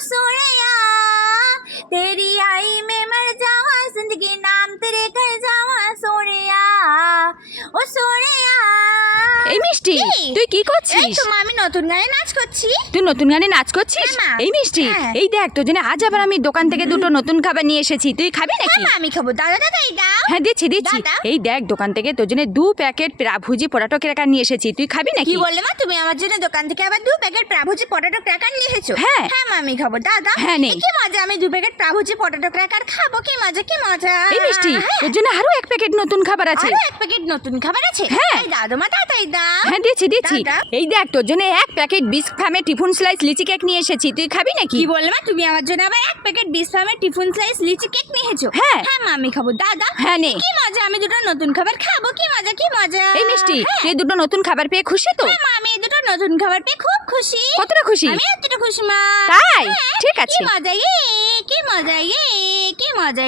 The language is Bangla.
सोनिया तेरी आई में मर जावा जिंदगी नाम तेरे कर जावा सोनिया ও সোনিয়া। এই মিষ্টি, তুই কি করছিস? এই তো মা, আমি নতুন গানে নাচ করছি। তুই নতুন গানে নাচ করছিস? হ্যাঁ, মা। এই মিষ্টি, হ্যাঁ। এই দেখ তোর জন্য আজ আবার আমি দোকান থেকে দুটো নতুন খাবার নিয়ে এসেছি, তুই খাবি নাকি? হ্যাঁ মা, আমি খাবো। দাদা দাদা এই দাও। হ্যাঁ দিচ্ছি। দাদা। এই দেখ দোকান থেকে তোর জন্য 2 প্যাকেট প্রাভুজি পটাটো ক্র্যাকার নিয়ে এসেছি, তুই খাবি নাকি? কি বললে মা, তুমি আমার জন্য দোকান থেকে আবার 2 প্যাকেট প্রাভুজি পটেটো ক্র্যাকার নিয়ে এসেছো? হ্যাঁ। হ্যাঁ মা, আমি খাবো। দাদা হ্যাঁ, নে। এ কি মজা, আমি 2 প্যাকেট প্রাভুজি পটেটো ক্র্যাকার খাবো, কি মজা কি মজা। এই মিষ্টি, তোর জন্য আরো 1 প্যাকেট নতুন খাবার আছে। আরো 1 প্যাকেট নতুন খাবার আছে? হ্যাঁ। এই দাদা মা, তাড়াতাড়ি দাও। হ্যাঁ দিচ্ছি। দাদা। এই দেখ তোর জন্য 1 প্যাকেট বিস্ক ফার্মের টিফিন স্লাইস লিচি কেক নিয়ে এসেছি, তুই খাবি নাকি? কি বললে মা, তুমি আমার জন্য আবার 1 প্যাকেট বিসফার্মের টিফিন স্লাইস লিচি কেক নিয়ে এসেছো? হ্যাঁ। হ্যাঁ মা, আমি খাবো। দাদা হ্যাঁ নে। কি মজা, আমি দুটো নতুন খাবার খাবো, কি মজা কি মজা। এই মিষ্টি, হ্যাঁ। তুই দুটো নতুন খাবার পেয়ে খুশি তো? হ্যাঁ মা, আমি এই দুটো নতুন খাবার পেয়ে খুব খুশি। কতটা খুশি? আমি এতটা খুশি মা। তাই? হ্যাঁ। ঠিক কি আছে। মজা কি মজা কি মজা